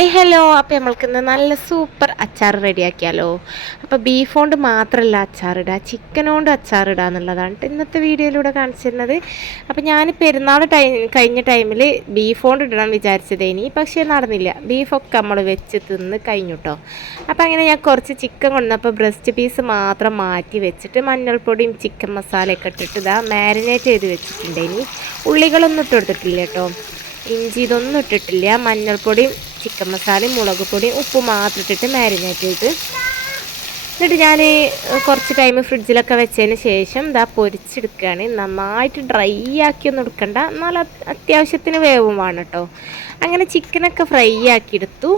Hi hello അപ്പോൾ നമ്മൾക്ക് ഇന്ന് നല്ല സൂപ്പർ അച്ചാർ റെഡിയാക്കിയാലോ. അപ്പോൾ ബീഫ് കൊണ്ട് മാത്രമല്ല അച്ചാറിടുക ചിക്കൻ കൊണ്ട് അച്ചാറിടുക എന്നുള്ളതാണ് ഇന്നത്തെ വീഡിയോയിലൂടെ കാണിച്ചിരുന്നത്. അപ്പോൾ ഞാൻ പെരുന്നാൾ ടൈം കഴിഞ്ഞ ടൈമിൽ ബീഫ് കൊണ്ട് ഇടണം വിചാരിച്ചത് ഇനി. പക്ഷേ നടന്നില്ല. ബീഫൊക്കെ നമ്മൾ വെച്ച് തിന്ന് കഴിഞ്ഞു കേട്ടോ അപ്പോൾ അങ്ങനെ ഞാൻ കുറച്ച് ചിക്കൻ കൊണ്ടുവന്നപ്പോൾ ബ്രസ്റ്റ് പീസ് മാത്രം മാറ്റി വെച്ചിട്ട് മഞ്ഞൾപ്പൊടിയും ചിക്കൻ മസാലയൊക്കെ ഇട്ടിട്ട് ഇതാ മാരിനേറ്റ് ചെയ്ത് വെച്ചിട്ടുണ്ട് ഇനി. ഉള്ളികളൊന്നും ഇട്ട് കൊടുത്തിട്ടില്ല കേട്ടോ ഇഞ്ചി ഇതൊന്നും ഇട്ടിട്ടില്ല. മഞ്ഞൾപ്പൊടിയും ചിക്കൻ മസാലയും മുളക് പൊടിയും ഉപ്പ് മാത്രം ഇട്ടിട്ട് മാരിനേറ്റ് ചെയ്ത്. എന്നിട്ട് ഞാൻ കുറച്ച് ടൈം ഫ്രിഡ്ജിലൊക്കെ വെച്ചതിന് ശേഷം ഇതാ പൊരിച്ചെടുക്കുകയാണ് നന്നായിട്ട് ഡ്രൈ ആക്കിയൊന്നും എടുക്കണ്ട. എന്നാൽ അത്യാവശ്യത്തിന് വേവും വേണം കേട്ടോ അങ്ങനെ ചിക്കനൊക്കെ ഫ്രൈ ആക്കി എടുത്തു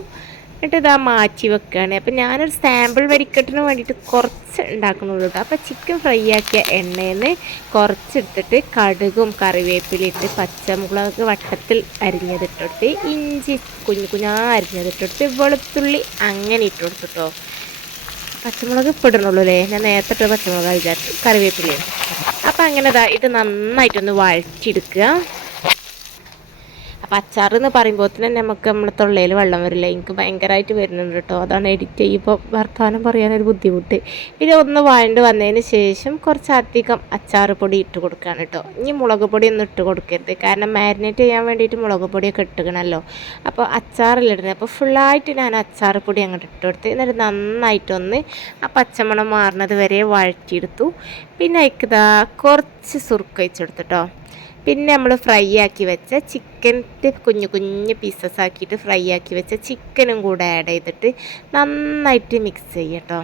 എന്നിട്ട് ഇതാ മാറ്റി വെക്കുകയാണ്. അപ്പം ഞാനൊരു സാമ്പിൾ വെടിക്കെട്ടിന് വേണ്ടിയിട്ട് കുറച്ച് ഉണ്ടാക്കുന്നുള്ളൂ കേട്ടോ അപ്പോൾ ചിക്കൻ ഫ്രൈ ആക്കിയ എണ്ണയിൽ നിന്ന് കുറച്ചെടുത്തിട്ട് കടുകും കറിവേപ്പിലിട്ട് പച്ചമുളക് വട്ടത്തിൽ അരിഞ്ഞതിട്ടെടുത്ത് ഇഞ്ചി കുഞ്ഞു കുഞ്ഞാ അരിഞ്ഞതിട്ടെടുത്ത് വെളുത്തുള്ളി അങ്ങനെ ഇട്ട് കൊടുത്തിട്ടോ പച്ചമുളക് ഇപ്പിടണുള്ളൂ അല്ലേ ഞാൻ നേരത്തെ പച്ചമുളക് വിചാരിച്ചു കറിവേപ്പിലയാണ് അപ്പം അങ്ങനെ ഇത് നന്നായിട്ടൊന്ന് വഴറ്റിയെടുക്കുക. അപ്പം അച്ചാർ എന്ന് പറയുമ്പോൾ തന്നെ നമുക്ക് നമ്മുടെ തൊള്ളയിൽ വെള്ളം വരില്ല. എനിക്ക് ഭയങ്കരമായിട്ട് വരുന്നുണ്ട് കേട്ടോ. അതാണ് എഡിറ്റ് ചെയ്യുമ്പോൾ വർത്തമാനം പറയാനൊരു ബുദ്ധിമുട്ട്. പിന്നെ ഒന്ന് വഴണ്ട് വന്നതിന് ശേഷം കുറച്ചധികം അച്ചാർ പൊടി ഇട്ട് കൊടുക്കുകയാണ് കേട്ടോ. ഇനി മുളക് പൊടി ഒന്നും ഇട്ട് കൊടുക്കരുത്. കാരണം മാരിനേറ്റ് ചെയ്യാൻ വേണ്ടിയിട്ട് മുളക് പൊടിയൊക്കെ ഇട്ടുകണല്ലോ അപ്പോൾ അച്ചാറിലിടുന്നത് അപ്പോൾ ഫുള്ളായിട്ട് ഞാൻ അച്ചാർ പൊടി അങ്ങോട്ട് ഇട്ട് കൊടുത്ത് എന്നിട്ട് നന്നായിട്ടൊന്ന് ആ പച്ചമണം മാറുന്നത് വരെ വഴറ്റിയെടുത്തു. പിന്നെ അയക്കതാ കുറച്ച് സുറുക്ക് കേട്ടോ. പിന്നെ നമ്മൾ ഫ്രൈ ആക്കി വെച്ച ചിക്കന്റെ കുഞ്ഞു കുഞ്ഞു പീസസ് ആക്കിയിട്ട് ഫ്രൈ ആക്കി വെച്ച ചിക്കനും കൂടെ ആഡ് ചെയ്തിട്ട് നന്നായിട്ട് മിക്സ് ചെയ്യട്ടോ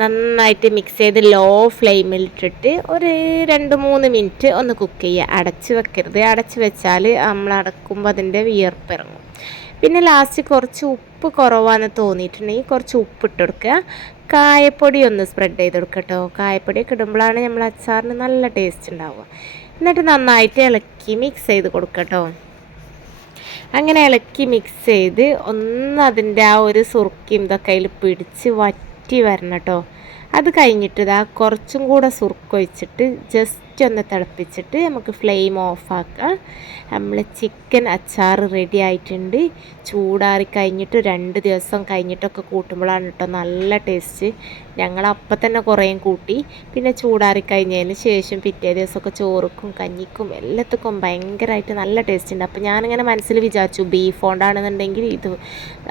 നന്നായിട്ട് മിക്സ് ചെയ്ത് ലോ ഫ്ലെയിമിൽ ഇട്ടിട്ട് ഒരു രണ്ട് മൂന്ന് മിനിറ്റ് ഒന്ന് കുക്ക് ചെയ്യുക അടച്ച് വെക്കരുത്. അടച്ച് വെച്ചാൽ നമ്മൾ അടക്കുമ്പോൾ അതിന്റെ വിയർപ്പിറങ്ങും പിന്നെ ലാസ്റ്റ് കുറച്ച് ഉപ്പ് കുറവാന്ന് തോന്നിയിട്ടുണ്ടെങ്കിൽ കുറച്ച് ഉപ്പ് ഇട്ട് കൊടുക്കുക. കായപ്പൊടി ഒന്ന് സ്പ്രെഡ് ചെയ്ത് കൊടുക്കട്ടോ കായപ്പൊടി കായപ്പൊടിയൊക്കെ ഇടുമ്പോഴാണ് നമ്മൾ അച്ചാറിന് നല്ല ടേസ്റ്റ് ഉണ്ടാവുക. എന്നിട്ട് നന്നായിട്ട് ഇളക്കി മിക്സ് ചെയ്ത് കൊടുക്കട്ടോ. അങ്ങനെ ഇളക്കി മിക്സ് ചെയ്ത് ഒന്ന് അതിന്റെ ആ ഒരു സുറുക്കിയും ഇതൊക്കെ അതിൽ പിടിച്ച് വറ്റി വരണം കേട്ടോ. അത് കഴിഞ്ഞിട്ട് ഇതാ കുറച്ചും കൂടെ സുറുക്ക് ഒഴിച്ചിട്ട് ജസ്റ്റ് ഒന്ന് തിളപ്പിച്ചിട്ട് നമുക്ക് ഫ്ലെയിം ഓഫാക്കാം നമ്മൾ ചിക്കൻ അച്ചാർ റെഡി ആയിട്ടുണ്ട്. ചൂടാറി കഴിഞ്ഞിട്ട് രണ്ട് ദിവസം കഴിഞ്ഞിട്ടൊക്കെ കൂട്ടുമ്പോഴാണ് കേട്ടോ നല്ല ടേസ്റ്റ് ഞങ്ങൾ അപ്പം തന്നെ കുറേയും കൂട്ടി. പിന്നെ ചൂടാറി കഴിഞ്ഞതിന് ശേഷം പിറ്റേ ദിവസമൊക്കെ ചോറുക്കും കഞ്ഞിക്കും എല്ലാത്തക്കും ഭയങ്കരമായിട്ട് നല്ല ടേസ്റ്റ് ഉണ്ട്. അപ്പോൾ ഞാനിങ്ങനെ മനസ്സിൽ വിചാരിച്ചു ബീഫ് കൊണ്ടാണെന്നുണ്ടെങ്കിൽ ഇത്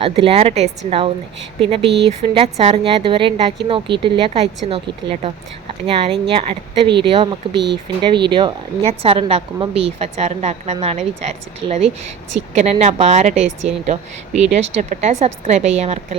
അതിലേറെ ടേസ്റ്റ് ഉണ്ടാവുന്നത് പിന്നെ ബീഫിന്റെ അച്ചാർ ഞാൻ ഇതുവരെ ഉണ്ടാക്കി നോക്കിയിട്ടില്ല കഴിച്ച് നോക്കിയിട്ടില്ല കേട്ടോ. അപ്പോൾ ഞാൻ ഇനി അടുത്ത വീഡിയോ നമുക്ക് ബീഫിന്റെ വീഡിയോ ഇനി അച്ചാർ ഉണ്ടാക്കുമ്പോൾ ബീഫ് അച്ചാർ ഉണ്ടാക്കണം എന്നാണ് വിചാരിച്ചിട്ടുള്ളത്. ചിക്കൻ തന്നെ അപാര ടേസ്റ്റ് ചെയ്യുന്നു കേട്ടോ. വീഡിയോ ഇഷ്ടപ്പെട്ടാൽ സബ്സ്ക്രൈബ് ചെയ്യാൻ മറക്കല്ല.